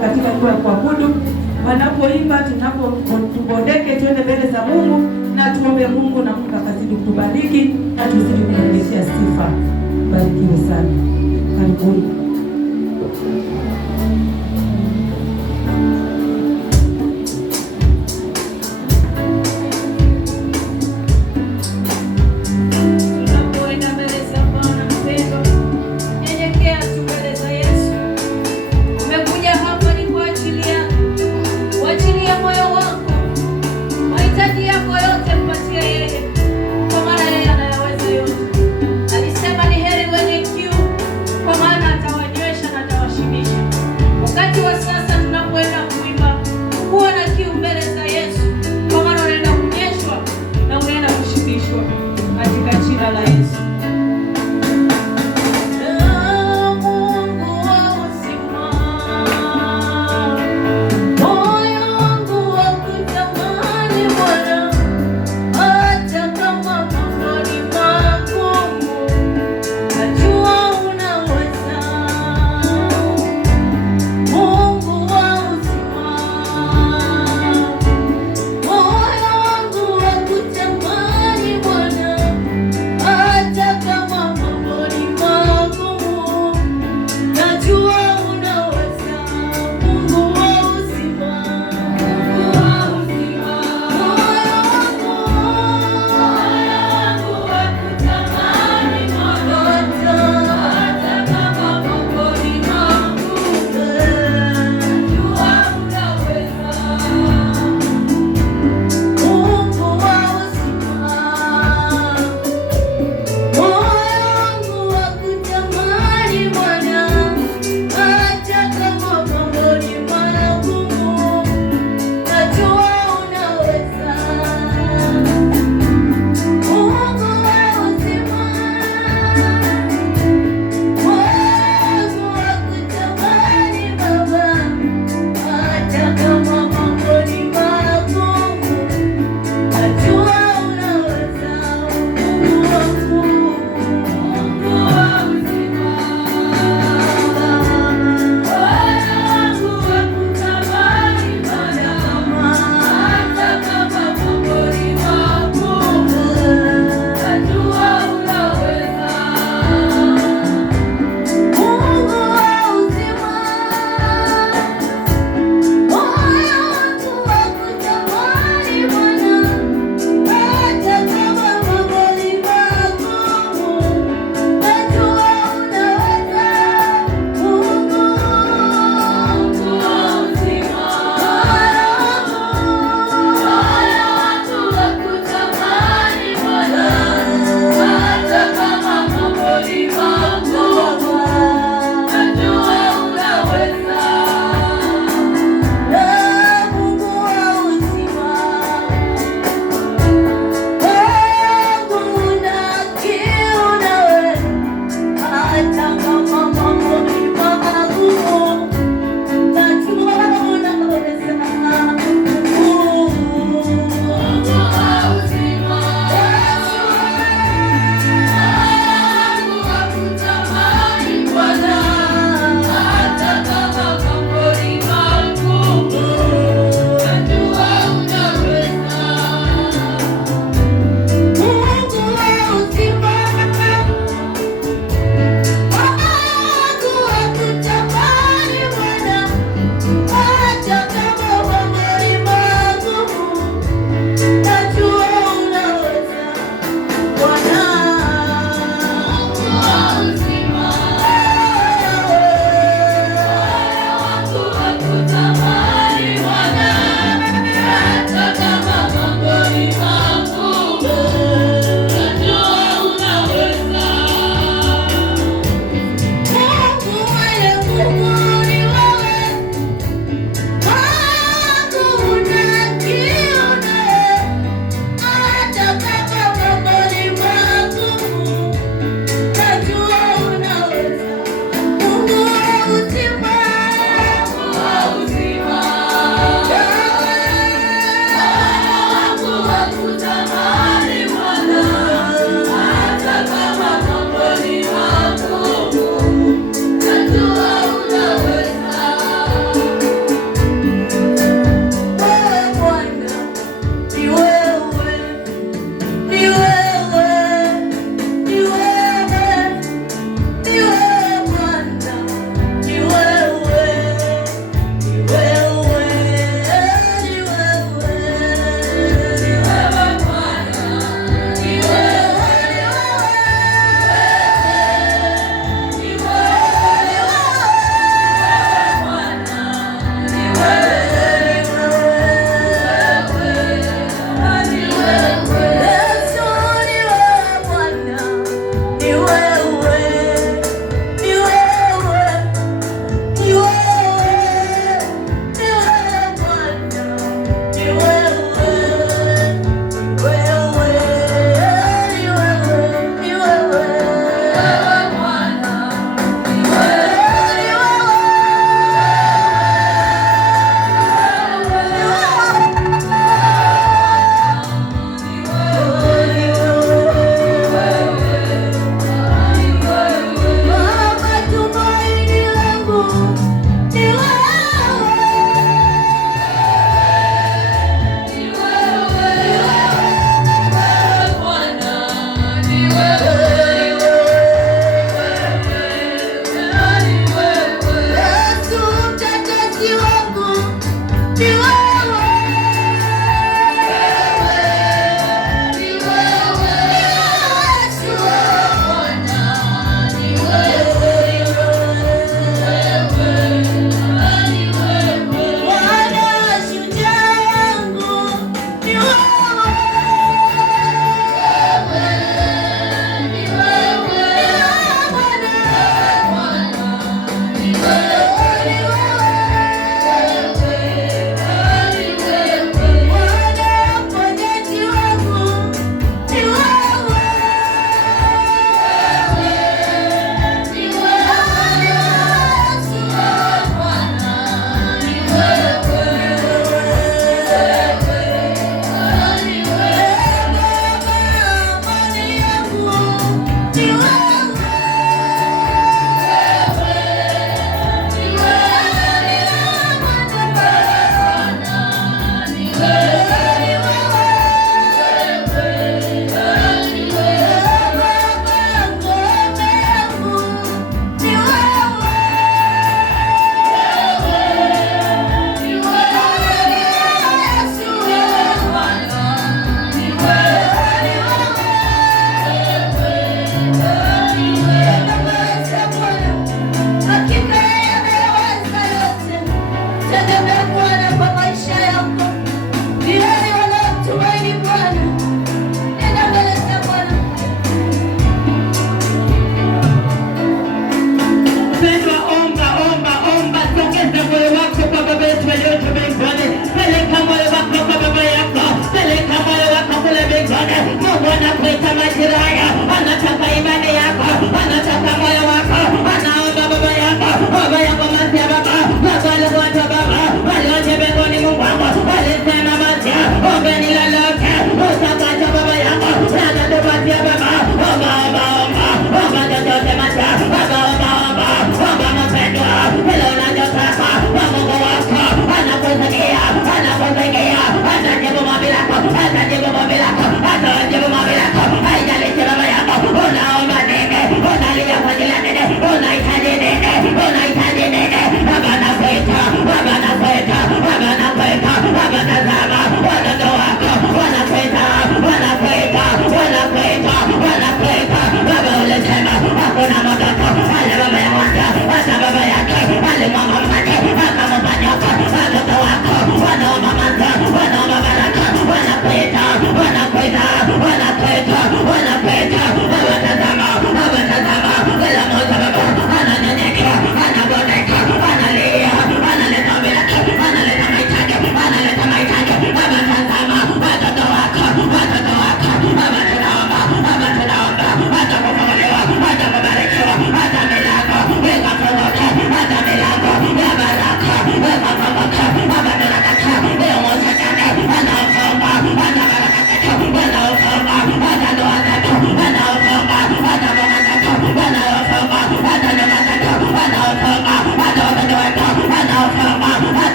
katika nyumba ya kuabudu, wanapoimba, tunapotubondeke, tuende mbele za Mungu na tuombe Mungu, na Mungu akazidi kutubariki na tuzidi kumrudishia sifa. Barikiwe sana. Karibuni. Alisema ni heri wenye kiu, kwa maana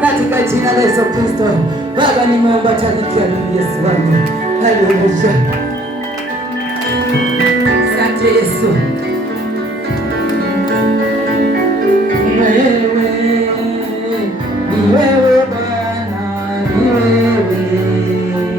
Katika jina la Yesu Kristo. Baba, nimeomba tanikia Yesu wangu. Haleluya. Asante Yesu. Ni wewe Bwana, ni wewe.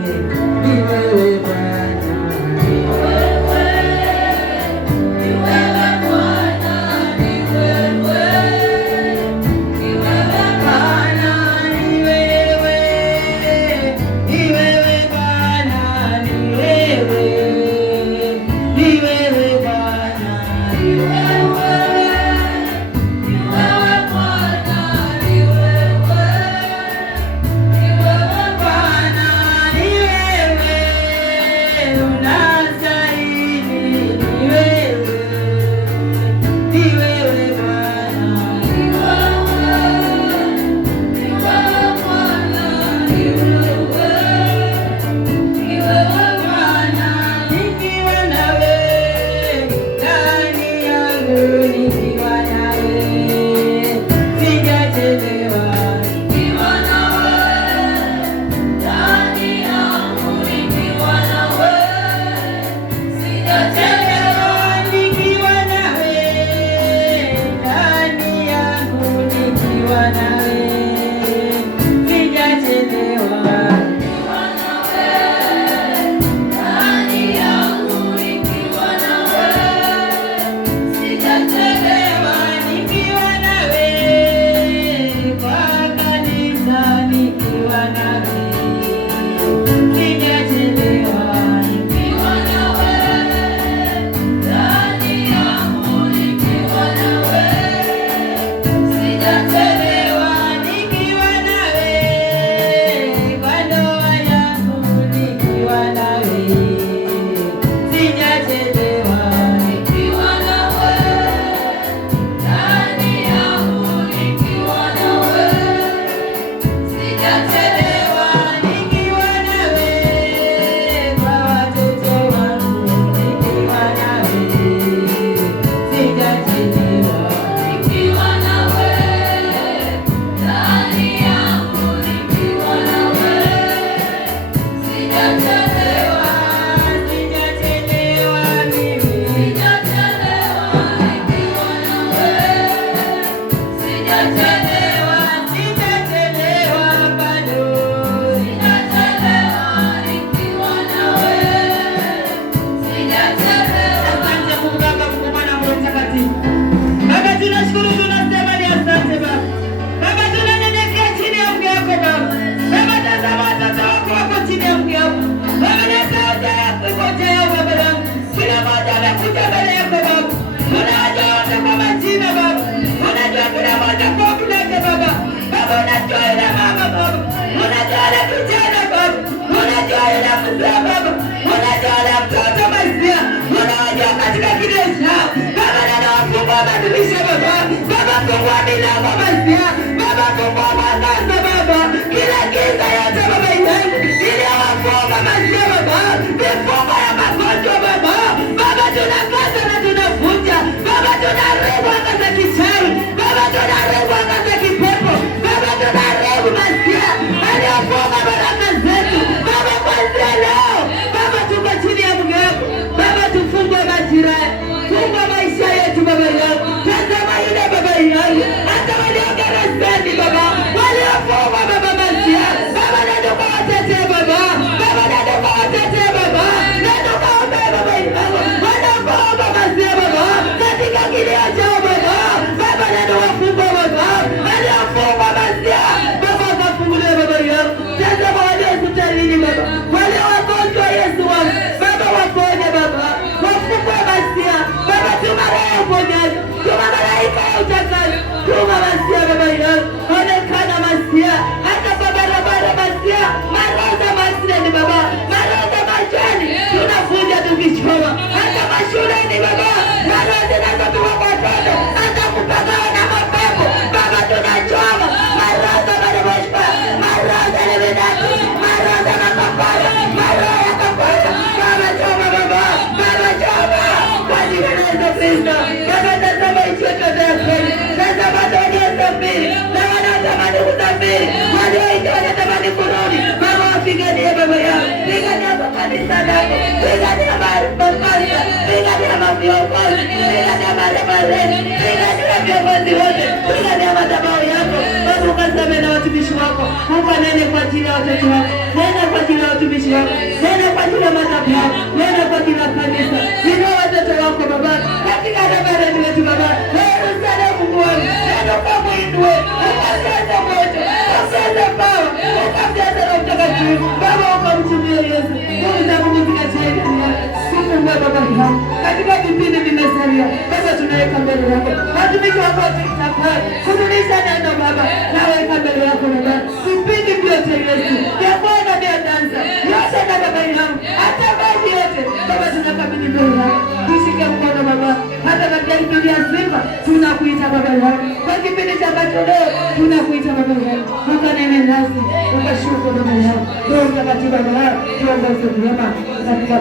wale wagonjwa Yesu wangu Baba waponye Baba, wafungue masia Baba, tuma roho ya uponyaji, tuma malaika ya utakaso, tuma masia Baba yangu, onekana masia hata barabara masia, maroza masireni Baba, maroza machani tunafunja tukichoma, hata mashuleni Baba, maroza nazotuwa watoto hata kupagawa na mapepo Baba tunachoma, maroza barabashpa, maroza lebedatu, maroza makapara, maroza ya kapara Baba choma Baba, Baba choma kwa jina la Yesu Kristo. Baba tazama ichoto dafeli, tazama donia safiri na wanatamani kusafiri, walioita wanatamani kurudi Baba wapiganie Baba yao, pigania kwa kanisa lako, pigania makanisa, pigania maviongozi, pigania maremareni, pigania viongozi wote, pigania madhabahu yako Baba, ukaseme na watumishi wako, ukanene kwa ajili ya watoto wako, nena kwa ajili ya watumishi wako, nena kwa ajili ya madhabahu, nena kwa ajili ya kanisa, inua watoto wako Baba katika barabara yetu Baba, Yerusalemu Mungu wangu, nena ukamuinue, ukajaze moto, ukajaze pawa, ukajaze Roho Mtakatifu Baba, ukamtumie Yesu, nguvu za Mungu zikajae ndani yako. Mungu Baba yangu, katika vipindi vimesalia Baba, tunaweka mbele yako watumishi wako watakapaa kudumisha neno Baba, naweka mbele yako Baba vipindi vyote Yesu, vya Bwana vya dansa yote na Baba yangu, hata maji yote Baba tunakabidhi mbele yako, tushike mkono Baba, hata katika kipindi ya sifa tunakuita Baba yangu, kwa kipindi cha matoleo tunakuita Baba yangu, ukanene nasi, ukashuka Baba yangu, Roho Mtakatifu Baba yangu, tuongoze vyema katika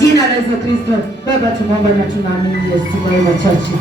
jina la Yesu Kristo. Baba tunaomba na tunaamini Yesu, kwa machache